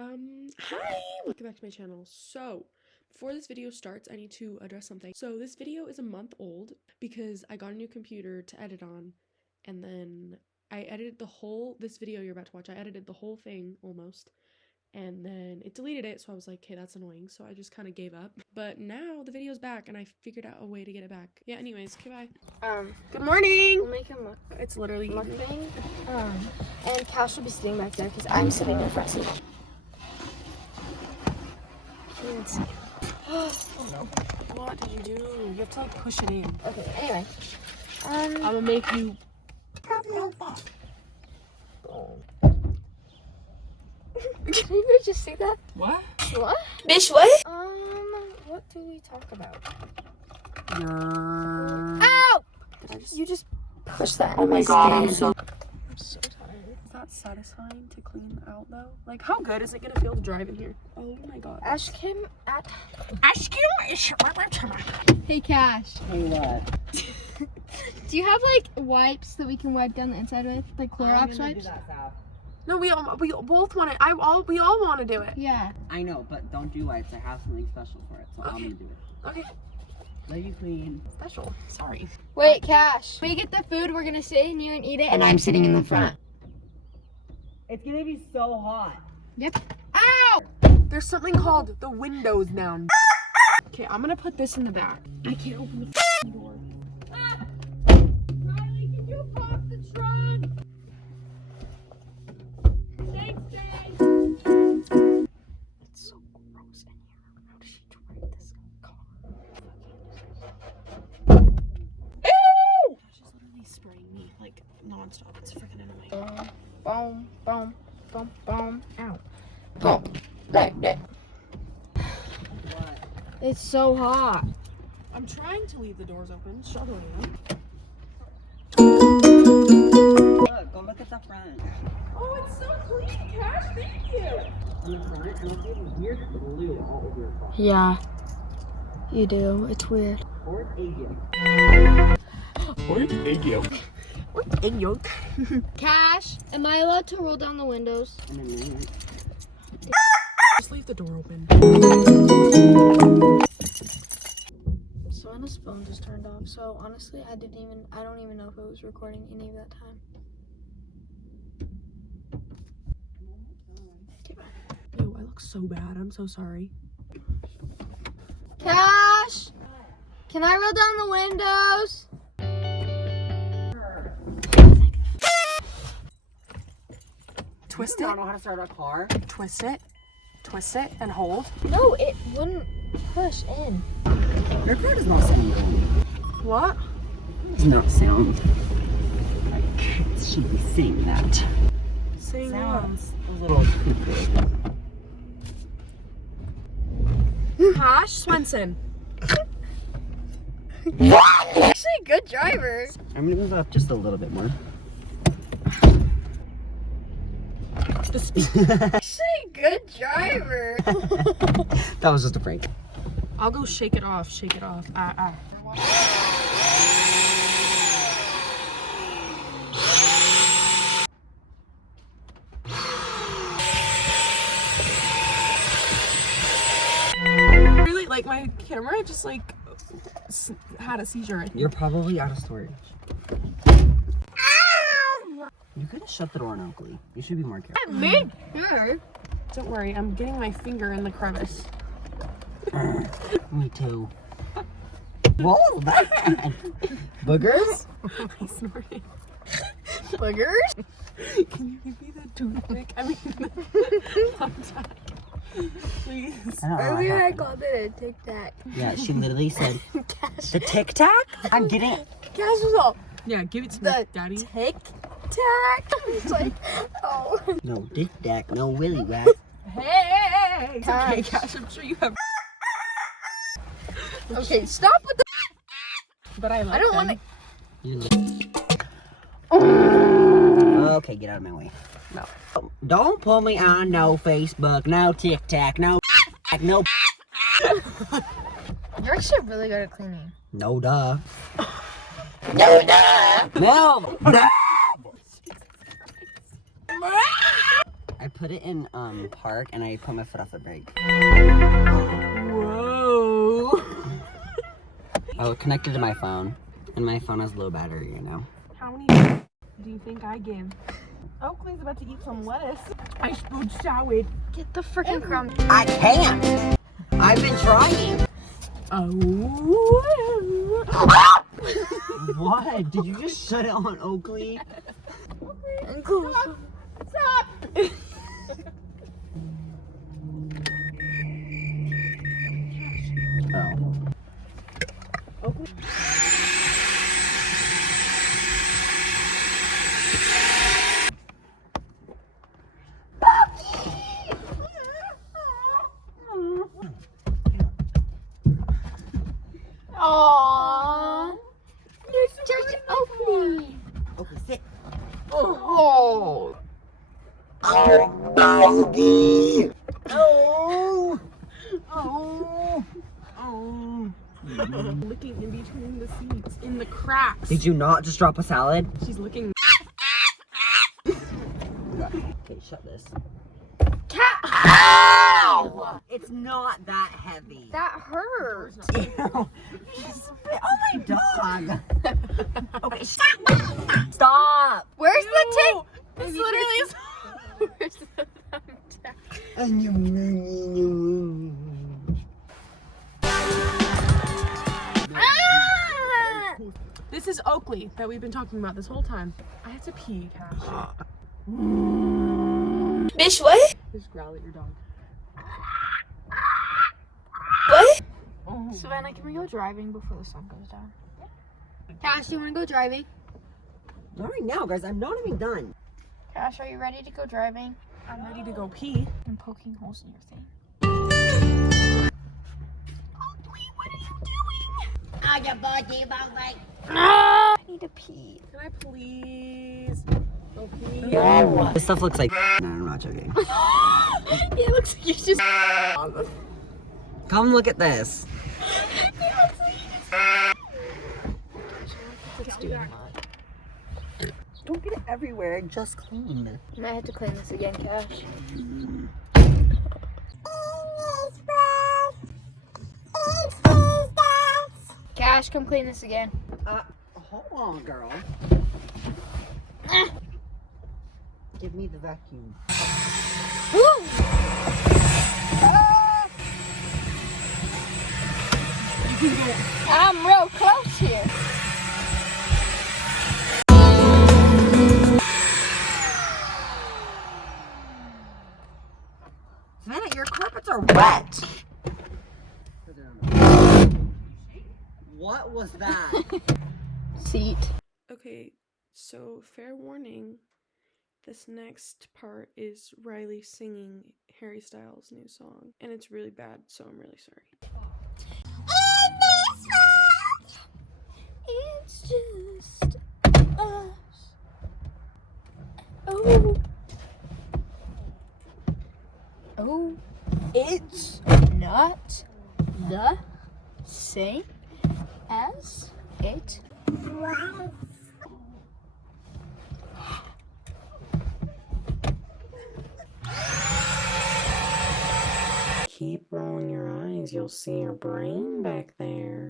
Hi! Welcome back to my channel. So, before this video starts, I need to address something. So, this video is a month old because I got a new computer to edit on, and then I edited this video you're about to watch, I edited the whole thing, almost, and then it deleted it, so I was like, okay, that's annoying, so I just kind of gave up. But now the video's back, and I figured out a way to get it back. Yeah, anyways, okay, bye. Good morning! We'll make a It's literally mukbang. And Cash will be sitting back there because I'm sitting in the front seat. Oh no. What did you do? You have to like push it in. Okay, anyway. I'm gonna make you. Can you just see that? What? What? Bitch, what? What do we talk about? Ow! You just pushed that. Oh my god, I'm so tired. Is that satisfying to clean out though? Like, how good is it gonna feel to drive in here? Oh my god. Hey, Cash. Hey, what? Do you have like wipes that we can wipe down the inside with, like Clorox wipes? No, we both want it. We all want to do it. Yeah. I know, but don't do wipes. I have something special for it, so I'm gonna do it. Okay. Let you clean. Special. Sorry. Wait, Cash. When we get the food, we're gonna sit in here and eat it, and I'm sitting in the front. It's gonna be so hot. Yep. Ow! There's something called the windows now. Okay, I'm gonna put this in the back. I can't open the door. Rylee, can you pop the trunk? Thanks, babe. It's so gross in here. How does she drive this car? She's literally spraying me like nonstop. It's freaking annoying. Boom, boom, boom, boom. Ow. Boom. There. What? It's so hot. I'm trying to leave the doors open, struggling. Look, go look at the front. Oh, it's so clean, Cash. Thank you. On the front, and it's getting weird blue all over your car. Yeah. You do. It's weird. Or egg yolk. Egg yolk. Cash, am I allowed to roll down the windows? In a minute. Just leave the door open. Savannah's phone just turned off, so honestly, I don't even know if it was recording any of that time. Okay, bye. Ew, I look so bad. I'm so sorry. Cash, can I roll down the windows? Twist You it. don't know how to start a car? Twist it. Twist it and hold. No, it wouldn't push in. Your car does not sound good. What? It does not sound like it should be saying that. Saying Sounds a little cuckoo. Cash Swenson. Actually, good driver. I'm gonna move up just a little bit more. The speed. Actually, good driver. That was just a prank. I'll go shake it off. Shake it off. Really, like my camera just like had a seizure. You're probably out of storage. You could have shut the door now, Glee. You should be more careful. Me? Sure. Don't worry, I'm getting my finger in the crevice. Me too. What was that? Boogers? I snorted. Boogers? Can you give me the toothpick? I mean, the thumbtack. Please. I don't know what Earlier I happened. called it a Tic Tac. Yeah, she literally said, Cash. the Tic Tac? I'm getting it. Cash was all, Yeah, give it to me, the Daddy. Tic Tac. It's like, oh. No Tic Tac, no Willy Whack. Hey! It's okay, Cash. Cash. I'm sure you have. Okay, stop with the. But I like I don't them. want to. Okay, get out of my way. No. Don't pull me on no Facebook, no Tic Tac, no no. You're actually really good at cleaning. No duh. No duh. No. I put it in park and I put my foot off the brake. Whoa. Oh, connected to my phone. And my phone has low battery, you know. How many do you think I give? Oakley's about to eat some lettuce. I spilled salad. Get the freaking crumb. I can't! I've been trying! Oh. What? Did you just shut it on Oakley? Stop! Oh. Oakley. Aww. You're just Oakley. Oakley, sit. Oh. Oh, doggy! Oh! Oh! Oh! Looking in between the seats, in the cracks. Did you not just drop a salad? She's looking. Okay, shut this. Cat. Ow! It's not that heavy. That hurt. Ew. You spit on my dog. Okay, stop. Where's the tick? This literally is. Where's the thumbtack? Ah! This is Oakley that we've been talking about this whole time. I have to pee, Cash. Bitch, what? Just growl at your dog. What? Oh. Savannah, can we go driving before the sun goes down? Cash, do you want to go driving? Not right now, guys. I'm not even done. Cash, are you ready to go driving? I'm ready to go pee. I'm poking holes in your thing. Oakley, what are you doing? I need to pee. Can I please? Go pee. No. This stuff looks like. No, I'm not joking. It looks like you just. Come look at this. Don't get it everywhere. Just clean. I might have to clean this again, Cash. Cash, come clean this again. Hold on, girl. Give me the vacuum. I'm real close here. Savannah, your carpets are wet. What was that? Seat. Okay, so fair warning. This next part is Riley singing Harry Styles' new song, and it's really bad, so I'm really sorry. It's just us. Oh. Oh. It's not the same as it was. Keep rolling your eyes, you'll see your brain back there.